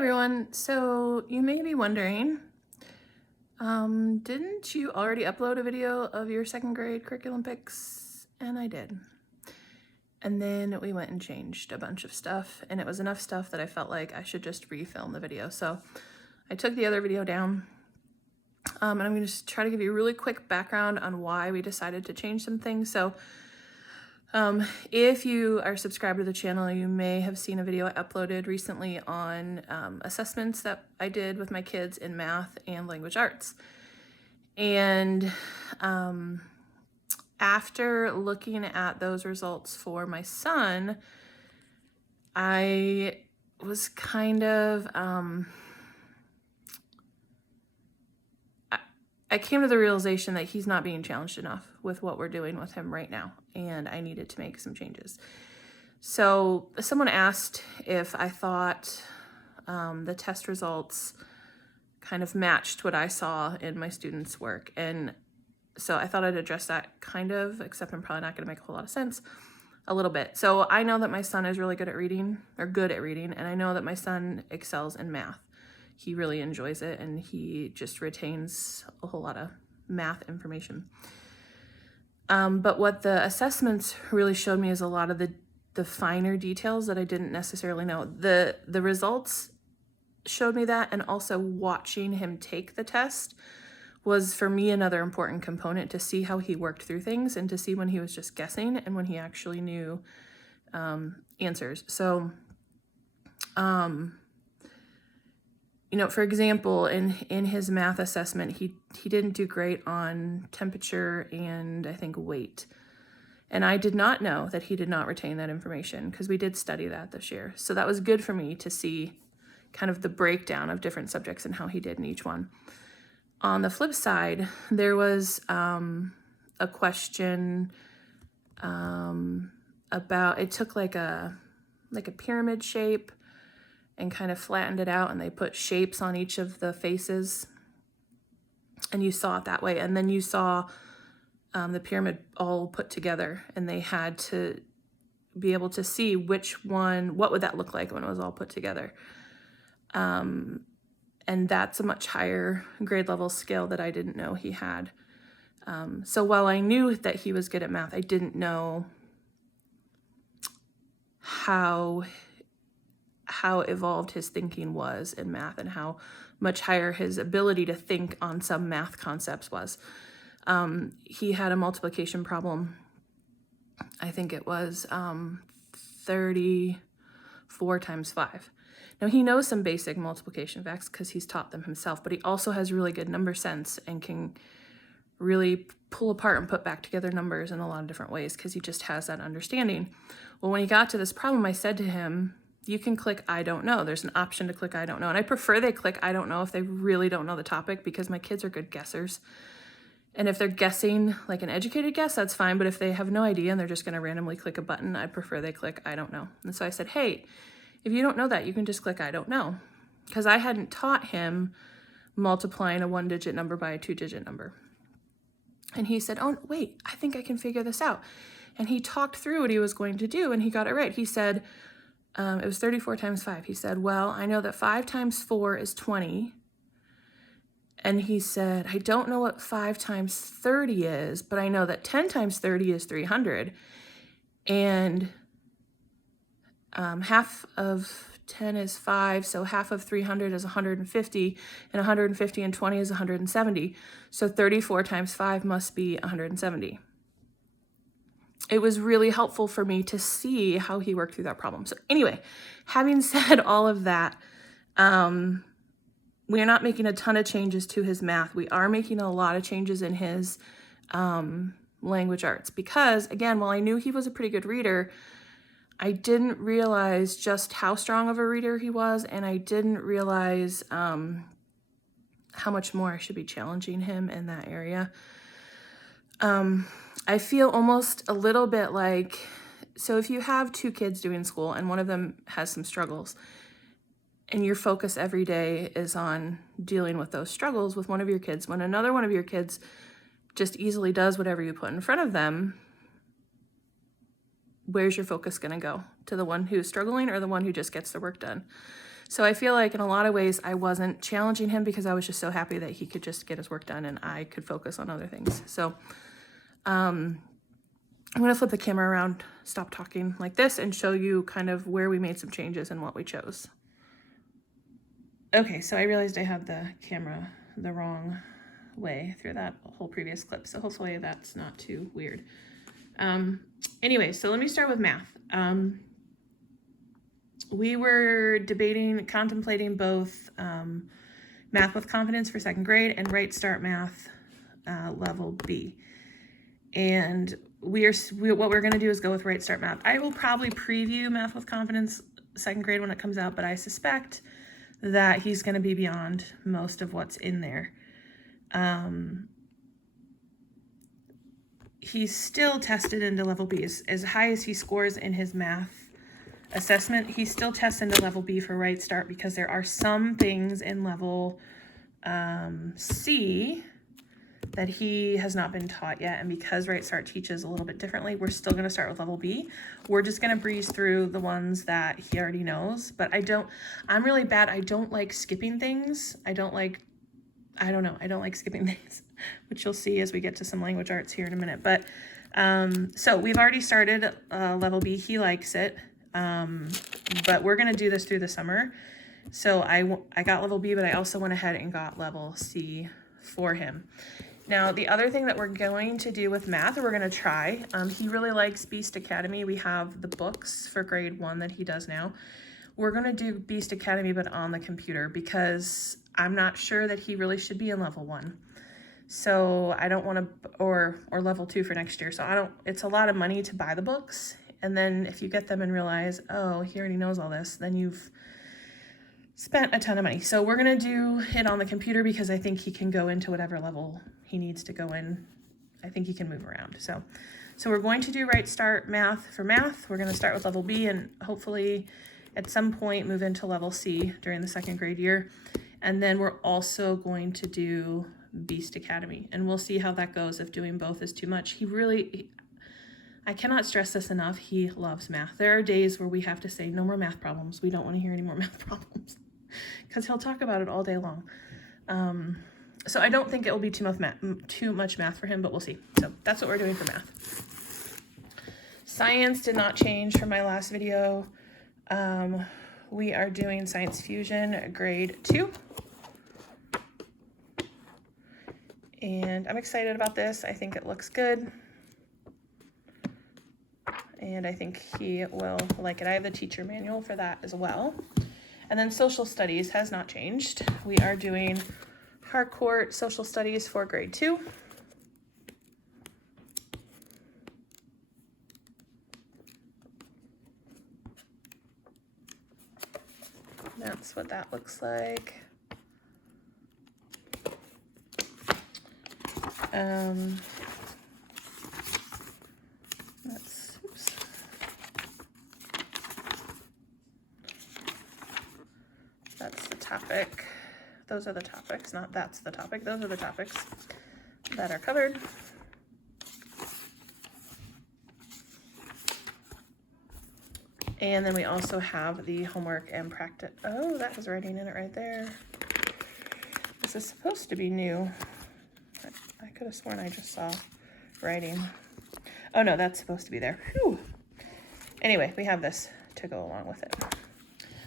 everyone. So you may be wondering, didn't you already upload a video of your second grade curriculum picks? And I did. And then we went and changed a bunch of stuff, and it was enough stuff that I felt like I should just refilm the video. So I took the other video down, and I'm going to try to give you a really quick background on why we decided to change some things. So if you are subscribed to the channel, you may have seen a video I uploaded recently on assessments that I did with my kids in math and language arts. And after looking at those results for my son, I was kind of, I came to the realization that he's not being challenged enough with what we're doing with him right now, and I needed to make some changes. So someone asked if I thought the test results kind of matched what I saw in my students' work, and so I thought I'd address that kind of, except I'm probably not going to make a whole lot of sense, a little bit. So I know that my son is really good at reading, and I know that my son excels in math. He really enjoys it, and he just retains a whole lot of math information. But what the assessments really showed me is a lot of the finer details that I didn't necessarily know. The results showed me that, and also watching him take the test was for me another important component to see how he worked through things and to see when he was just guessing and when he actually knew answers. So, for example, in his math assessment, he didn't do great on temperature and I think weight. And I did not know that he did not retain that information because we did study that this year. So that was good for me to see kind of the breakdown of different subjects and how he did in each one. On the flip side, there was a question about, it took like a pyramid shape and kind of flattened it out, and they put shapes on each of the faces, and you saw it that way. And then you saw the pyramid all put together, and they had to be able to see which one, what would that look like when it was all put together. And that's a much higher grade level skill that I didn't know he had. So while I knew that he was good at math, I didn't know how evolved his thinking was in math and how much higher his ability to think on some math concepts was. He had a multiplication problem. I think it was 34 times 5. Now, he knows some basic multiplication facts because he's taught them himself, but he also has really good number sense and can really pull apart and put back together numbers in a lot of different ways because he just has that understanding. Well, when he got to this problem, I said to him, you can click I don't know. There's an option to click I don't know. And I prefer they click I don't know if they really don't know the topic, because my kids are good guessers. And if they're guessing like an educated guess, that's fine. But if they have no idea and they're just going to randomly click a button, I prefer they click I don't know. And so I said, hey, if you don't know that, you can just click I don't know. Because I hadn't taught him multiplying a 1-digit number by a 2-digit number. And he said, oh, wait, I think I can figure this out. And he talked through what he was going to do, and he got it right. He said, it was 34 times 5. He said, well, I know that 5 times 4 is 20. And he said, I don't know what 5 times 30 is, but I know that 10 times 30 is 300. And half of 10 is 5, so half of 300 is 150, and 150 and 20 is 170. So 34 times 5 must be 170. It was really helpful for me to see how he worked through that problem. So anyway, having said all of that, we are not making a ton of changes to his math. We are making a lot of changes in his language arts because, again, while I knew he was a pretty good reader, I didn't realize just how strong of a reader he was, and I didn't realize how much more I should be challenging him in that area. I feel almost a little bit like, so if you have 2 kids doing school and one of them has some struggles, and your focus every day is on dealing with those struggles with one of your kids, when another one of your kids just easily does whatever you put in front of them, where's your focus going to go? To the one who's struggling or the one who just gets their work done? So I feel like in a lot of ways I wasn't challenging him because I was just so happy that he could just get his work done and I could focus on other things. So I'm going to flip the camera around, stop talking like this, and show you kind of where we made some changes and what we chose. Okay, so I realized I had the camera the wrong way through that whole previous clip, so hopefully that's not too weird. Anyway, so let me start with math. We were contemplating both Math with Confidence for 2nd grade and Right Start Math level B. And what we're going to do is go with Right Start Math. I will probably preview Math with Confidence 2nd grade when it comes out, but I suspect that he's going to be beyond most of what's in there. He's still tested into level B. As high as he scores in his math assessment, he still tests into level B for Right Start because there are some things in level C that he has not been taught yet. And because Right Start teaches a little bit differently, we're still going to start with level B. We're just going to breeze through the ones that he already knows. But I'm really bad. I don't like skipping things. I don't like skipping things, which you'll see as we get to some language arts here in a minute. But so we've already started level B. He likes it. But we're going to do this through the summer. So I got level B, but I also went ahead and got level C for him. Now, the other thing that we're going to do with math, or we're going to try, he really likes Beast Academy. We have the books for grade 1 that he does now. We're going to do Beast Academy, but on the computer, because I'm not sure that he really should be in level 1. So I don't want to, or level 2 for next year. So it's a lot of money to buy the books. And then if you get them and realize, oh, he already knows all this, then you've spent a ton of money. So we're going to do it on the computer because I think he can go into whatever level he needs to go in. I think he can move around. So we're going to do Right Start Math for math. We're going to start with level B and hopefully at some point move into level C during the 2nd grade year. And then we're also going to do Beast Academy, and we'll see how that goes if doing both is too much. I cannot stress this enough. He loves math. There are days where we have to say, no more math problems. We don't want to hear any more math problems because he'll talk about it all day long. So I don't think it will be too much math for him, but we'll see. So that's what we're doing for math. Science did not change from my last video. We are doing Science Fusion grade 2. And I'm excited about this. I think it looks good. And I think he will like it. I have the teacher manual for that as well. And then social studies has not changed. We are doing Harcourt social studies for grade 2. That's what that looks like. That's the topic. Those are the topics, not that's the topic. Those are the topics that are covered. And then we also have the homework and practice. Oh, that has writing in it right there. This is supposed to be new. I could have sworn I just saw writing. Oh no, that's supposed to be there. Whew. Anyway, we have this to go along with it.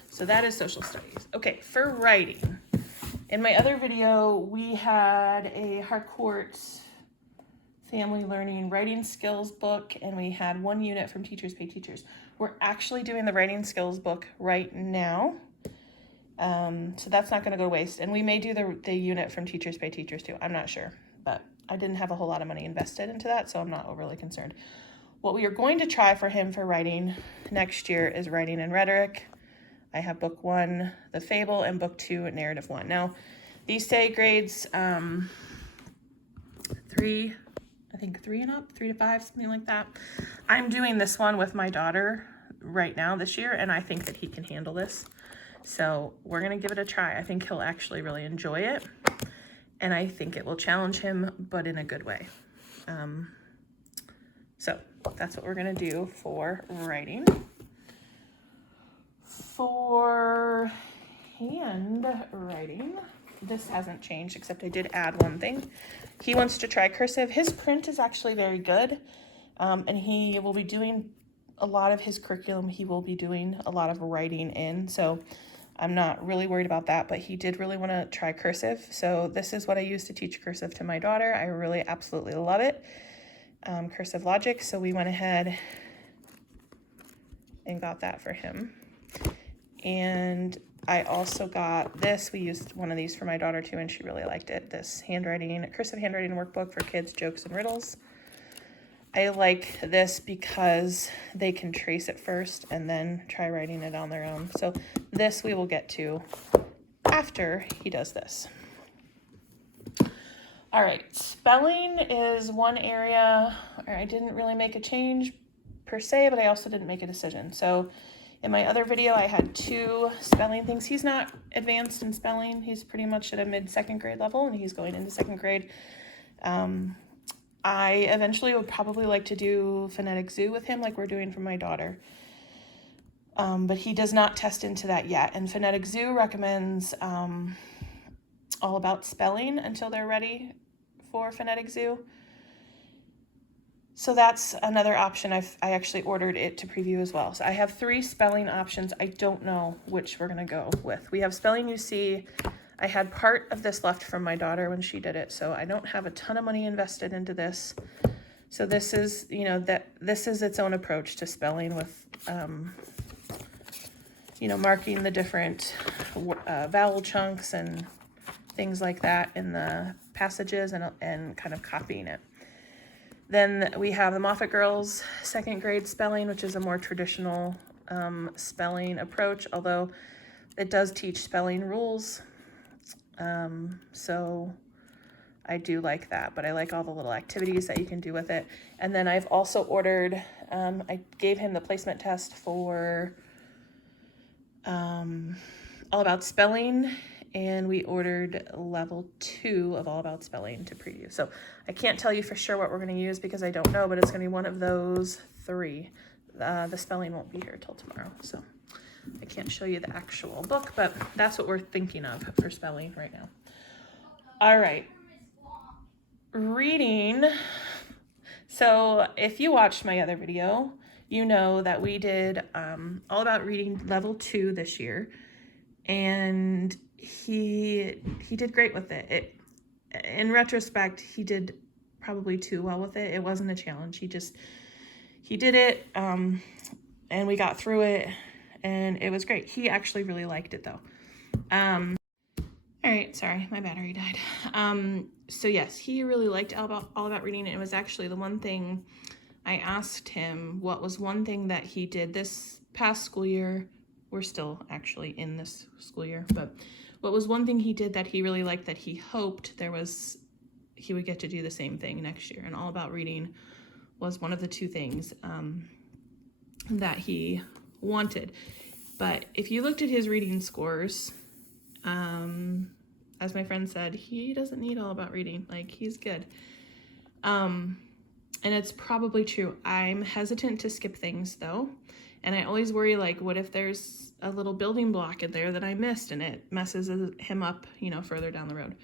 So that is social studies. Okay, for writing. In my other video, we had a Harcourt Family Learning Writing Skills book, and we had 1 unit from Teachers Pay Teachers. We're actually doing the Writing Skills book right now. So that's not going to go to waste. And we may do the unit from Teachers Pay Teachers too. I'm not sure, but I didn't have a whole lot of money invested into that, so I'm not overly concerned. What we are going to try for him for writing next year is Writing and Rhetoric. I have book 1, The Fable, and book 2, Narrative 1. Now, these say grades 3 and up, 3 to 5, something like that. I'm doing this one with my daughter right now this year, and I think that he can handle this. So we're going to give it a try. I think he'll actually really enjoy it, and I think it will challenge him, but in a good way. So that's what we're going to do for writing. For handwriting, this hasn't changed, except I did add one thing. He wants to try cursive. His print is actually very good, and he will be doing a lot of his curriculum. He will be doing a lot of writing in, so I'm not really worried about that, but he did really want to try cursive. So this is what I use to teach cursive to my daughter. I really absolutely love it. Cursive logic. So we went ahead and got that for him. And I also got this. We used one of these for my daughter too, and she really liked it. This cursive handwriting workbook for kids, jokes and riddles. I like this because they can trace it first and then try writing it on their own. So this we will get to after he does this. All right, spelling is one area where I didn't really make a change per se, but I also didn't make a decision. So in my other video, I had 2 spelling things. He's not advanced in spelling. He's pretty much at a mid-second grade level, and he's going into 2nd grade. I eventually would probably like to do phonetic zoo with him like we're doing for my daughter. But he does not test into that yet. And phonetic zoo recommends all about spelling until they're ready for phonetic zoo. So that's another option. I actually ordered it to preview as well. So I have 3 spelling options. I don't know which we're gonna go with. We have spelling UC. I had part of this left from my daughter when she did it, so I don't have a ton of money invested into this. So this is, this is its own approach to spelling with, marking the different vowel chunks and things like that in the passages and kind of copying it. Then we have the Moffat Girls 2nd grade spelling, which is a more traditional spelling approach, although it does teach spelling rules. So I do like that, but I like all the little activities that you can do with it. And then I've also ordered, I gave him the placement test for All About Spelling, and we ordered level 2 of All About Spelling to preview. So I can't tell you for sure what we're going to use because I don't know, but it's going to be one of those 3. The spelling won't be here till tomorrow, so I can't show you the actual book, but that's what we're thinking of for spelling right now. All right. Reading. So if you watched my other video, you know that we did All About Reading level 2 this year, and he did great with it. In retrospect, he did probably too well with it. It wasn't a challenge. He did it, and we got through it. And it was great. He actually really liked it though. All right, sorry, my battery died. So yes, he really liked All About Reading. It was actually the one thing I asked him, what was one thing that he did this past school year? We're still actually in this school year, but what was one thing he did that he really liked that he hoped he would get to do the same thing next year? And All About Reading was one of the 2 things that he wanted. But if you looked at his reading scores, as my friend said, he doesn't need All About Reading. Like, he's good. And it's probably true. I'm hesitant to skip things though, and I always worry, like, what if there's a little building block in there that I missed and it messes him up, further down the road.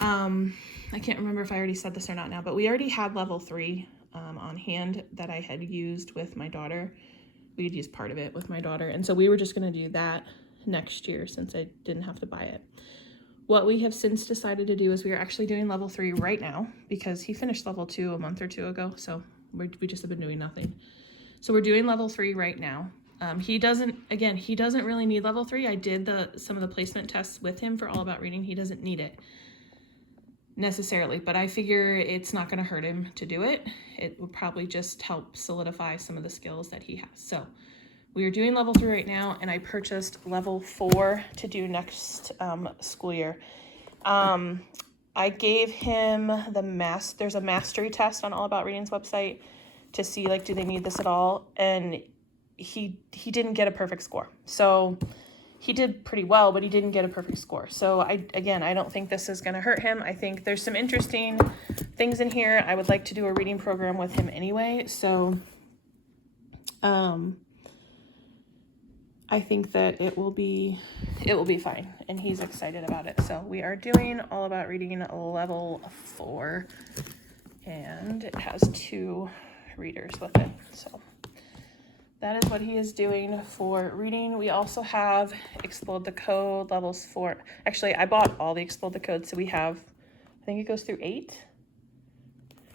I can't remember if I already said this or not now, but we already had level 3 on hand that I had used with my daughter. We had used part of it with my daughter, and so we were just going to do that next year since I didn't have to buy it. What we have since decided to do is we are actually doing level 3 right now because he finished level 2 a month or 2 ago, so we just have been doing nothing. So we're doing level 3 right now. He doesn't really need level 3. I did some of the placement tests with him for All About Reading. He doesn't need it necessarily, but I figure it's not going to hurt him to do it. It would probably just help solidify some of the skills that he has. So we are doing level 3 right now, and I purchased level 4 to do next school year. I gave him there's a mastery test on All About Reading's website to see, like, do they need this at all? And he didn't get a perfect score. So he did pretty well, but he didn't get a perfect score. So I don't think this is going to hurt him. I think there's some interesting things in here. I would like to do a reading program with him anyway. So I think that it will be fine, and he's excited about it. So we are doing All About Reading level 4, and it has 2 readers with it. So that is what he is doing for reading. We also have Explode the Code levels 4. Actually, I bought all the Explode the Code, so we have, I think it goes through 8.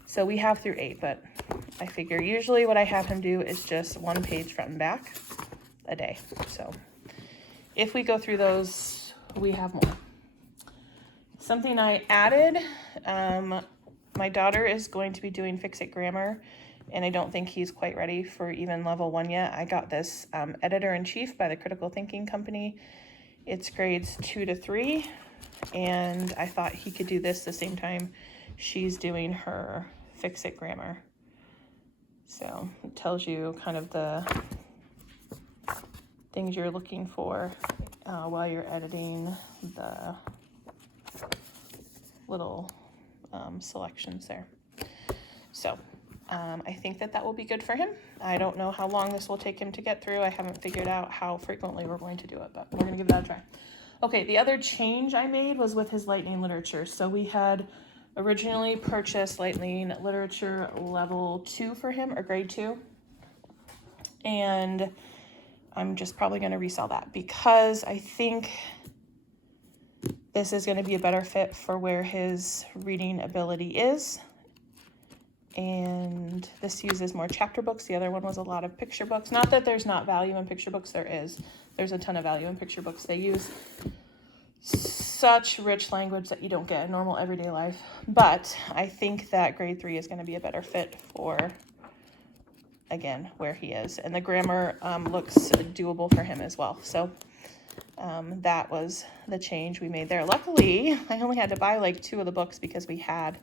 So we have through 8, but I figure usually what I have him do is just 1 page front and back a day. So if we go through those, we have more. Something I added, my daughter is going to be doing Fix-It Grammar, and I don't think he's quite ready for even level 1 yet. I got this Editor-in-Chief by the Critical Thinking Company. It's grades 2 to 3, and I thought he could do this the same time she's doing her Fix-It Grammar. So it tells you kind of the things you're looking for while you're editing the little selections there. So I think that will be good for him. I don't know how long this will take him to get through. I haven't figured out how frequently we're going to do it, but we're going to give that a try. Okay, the other change I made was with his Lightning Literature. So we had originally purchased Lightning Literature level 2 for him, or grade 2. And I'm just probably going to resell that because I think this is going to be a better fit for where his reading ability is. And this uses more chapter books. The other one was a lot of picture books. Not that there's not value in picture books, there is. There's a ton of value in picture books. They use such rich language that you don't get in normal everyday life. But I think that grade 3 is going to be a better fit for, again, where he is. And the grammar looks doable for him as well. So that was the change we made there. Luckily, I only had to buy like 2 of the books because we had,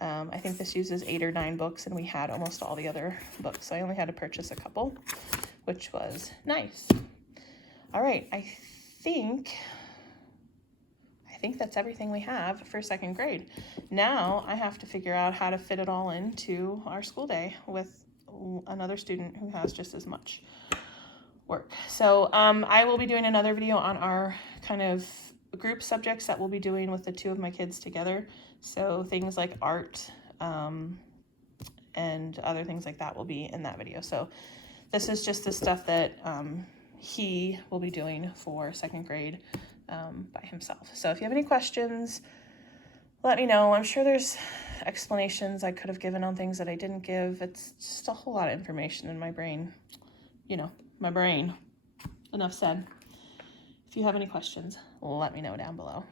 I think this uses 8 or 9 books, and we had almost all the other books. So I only had to purchase a couple, which was nice. All right, I think that's everything we have for 2nd grade. Now I have to figure out how to fit it all into our school day with another student who has just as much work. So I will be doing another video on our kind of group subjects that we'll be doing with the 2 of my kids together. So things like art and other things like that will be in that video. So this is just the stuff that he will be doing for 2nd grade by himself. So if you have any questions, let me know. I'm sure there's explanations I could have given on things that I didn't give. It's just a whole lot of information in my brain. You know, my brain. Enough said. If you have any questions, let me know down below.